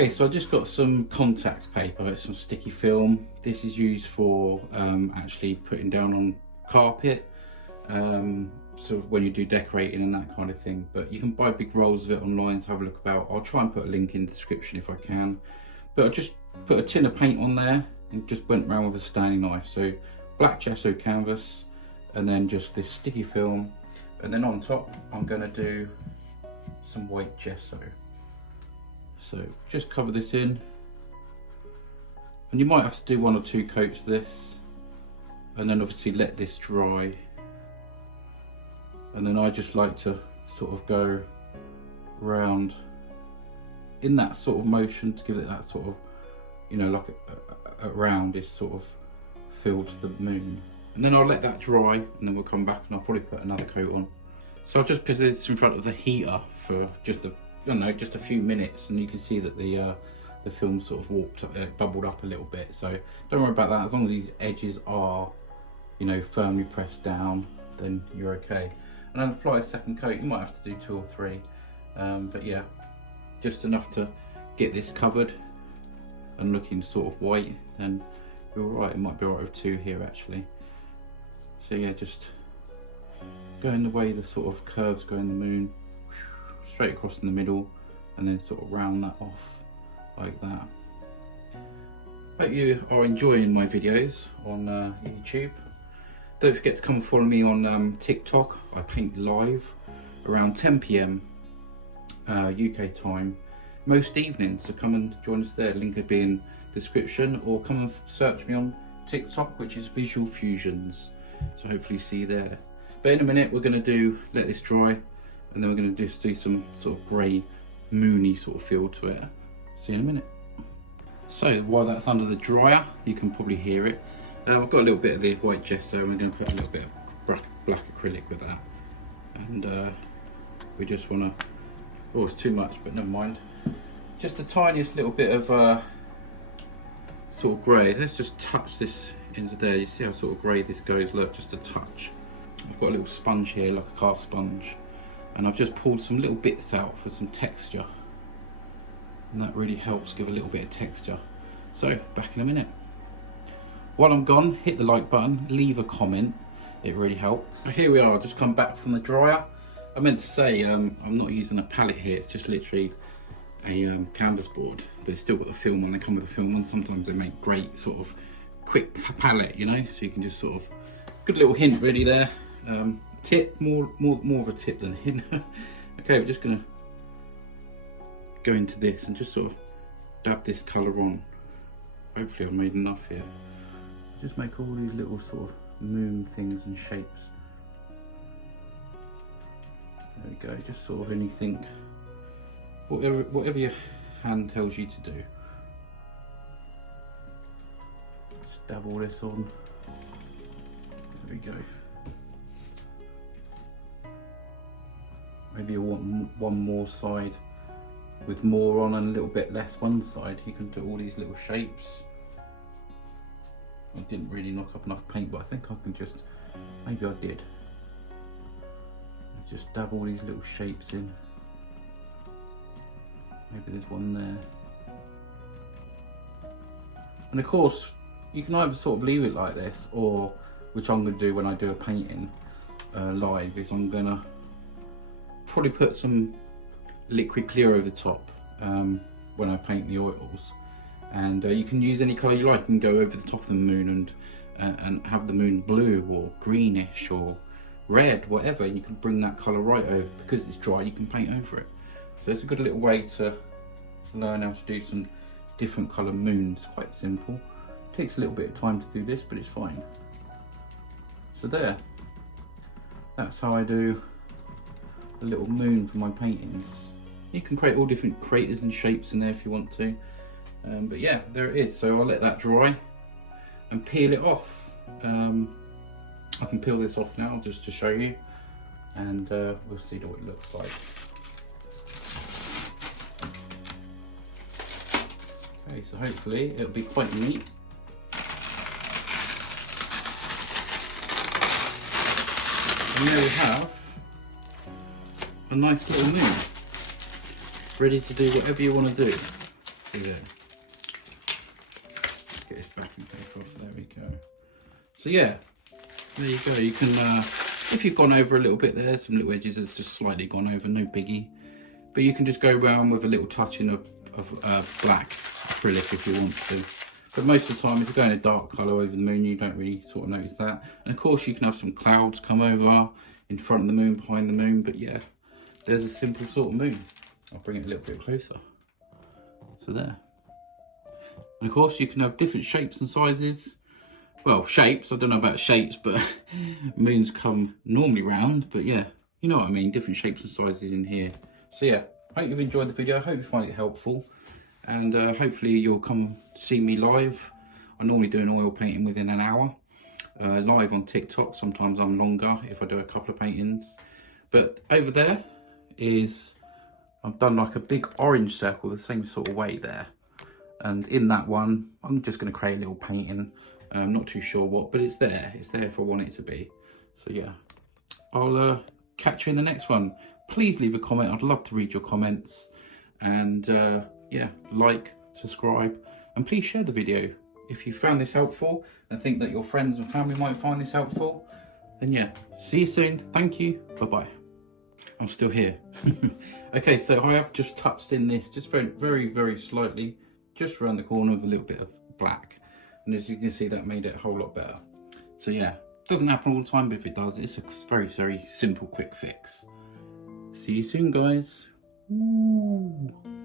Okay, so I just got some contact paper, it's some sticky film. This is used for actually putting down on carpet, so when you do decorating and that kind of thing. But you can buy big rolls of it online to have a look about. I'll try and put a link in the description if I can. But I just put a tin of paint on there and just went around with a Stanley knife. So black gesso canvas and then just this sticky film. And then on top, I'm gonna do some white gesso. So just cover this in, and you might have to do 1 or 2 coats of this, and then obviously let this dry. And then I just like to sort of go round in that sort of motion to give it that sort of, you know, like a roundish sort of feel to the moon. And then I'll let that dry, and then we'll come back and I'll probably put another coat on. So I'll just put this in front of the heater for just a, I don't know, just a few minutes, and you can see that the film sort of bubbled up a little bit. So don't worry about that. As long as these edges are, you know, firmly pressed down, then you're okay. And then apply a second coat. You might have to do 2 or 3, but yeah, just enough to get this covered and looking sort of white. Then you're all right. It might be all right with 2 here actually. So yeah, just going the way the sort of curves go in the moon, straight across in the middle, and then sort of round that off like that. Hope you are enjoying my videos on YouTube. Don't forget to come and follow me on TikTok. I paint live around 10 PM UK time most evenings, so come and join us there. Link will be in description, or come and search me on TikTok, which is Visualfusions. So hopefully see you there. But in a minute we're going to let this dry, and then we're going to just do some sort of grey, moony sort of feel to it. See you in a minute. So while that's under the dryer, you can probably hear it. I've got a little bit of the white gesso, and we're going to put a little bit of black acrylic with that. And we just want to, oh, it's too much, but never mind. Just the tiniest little bit of sort of grey. Let's just touch this into there. You see how sort of grey this goes? Look, just a touch. I've got a little sponge here, like a car sponge, and I've just pulled some little bits out for some texture, and that really helps give a little bit of texture. So back in a minute. While I'm gone, hit the like button, leave a comment, it really helps. So here we are, just come back from the dryer. I meant to say I'm not using a palette here, it's just literally a canvas board, but it's still got the film on. They come with the film on. Sometimes they make great sort of quick palette, you know, so you can just sort of, good little hint really there. Tip, more of a tip than a hint. Okay, we're just gonna go into this and just sort of dab this colour on. Hopefully I've made enough here. Just make all these little sort of moon things and shapes. There we go, just sort of anything, whatever your hand tells you to do. Just dab all this on. There we go. Maybe you want one more side with more on and a little bit less one side. You can do all these little shapes. I didn't really knock up enough paint, but I think I can just, maybe I did. Just dab all these little shapes in. Maybe there's one there. And of course, you can either sort of leave it like this, or, which I'm going to do when I do a painting live, is I'm going to probably put some liquid clear over the top when I paint the oils. And you can use any colour you like. You can go over the top of the moon and have the moon blue or greenish or red, whatever. You can bring that colour right over. Because it's dry, you can paint over it. So it's a good little way to learn how to do some different colour moons. Quite simple. It takes a little bit of time to do this, but it's fine. So there. That's how I do a little moon for my paintings. You can create all different craters and shapes in there if you want to. But yeah, there it is. So I'll let that dry and peel it off. I can peel this off now just to show you, and we'll see what it looks like. Okay, so hopefully it'll be quite neat. And there we have a nice little moon, ready to do whatever you want to do. So yeah, get this backing paper off, there we go. So yeah, there you go. You can, if you've gone over a little bit there, some little edges has just slightly gone over, no biggie. But you can just go around with a little touching of black acrylic if you want to. But most of the time, if you're going a dark colour over the moon, you don't really sort of notice that. And of course, you can have some clouds come over in front of the moon, behind the moon. But yeah, there's a simple sort of moon. I'll bring it a little bit closer. So there. And of course, you can have different shapes and sizes. Well, shapes, I don't know about shapes, but moons come normally round. But yeah, you know what I mean, different shapes and sizes in here. So yeah, I hope you've enjoyed the video. I hope you find it helpful. And hopefully you'll come see me live. I normally do an oil painting within an hour. Live on TikTok, sometimes I'm longer if I do a couple of paintings. But over there is, I've done like a big orange circle the same sort of way there. And in that one, I'm just going to create a little painting. I'm not too sure what, but it's there. It's there if I want it to be. So yeah, I'll catch you in the next one. Please leave a comment. I'd love to read your comments. And yeah, like, subscribe, and please share the video. If you found this helpful and think that your friends and family might find this helpful, then yeah, see you soon. Thank you. Bye-bye. I'm still here. Okay, so I have just touched in this, just very, very slightly, just around the corner with a little bit of black. And as you can see, that made it a whole lot better. So yeah, doesn't happen all the time, but if it does, it's a very, very simple, quick fix. See you soon, guys. Ooh.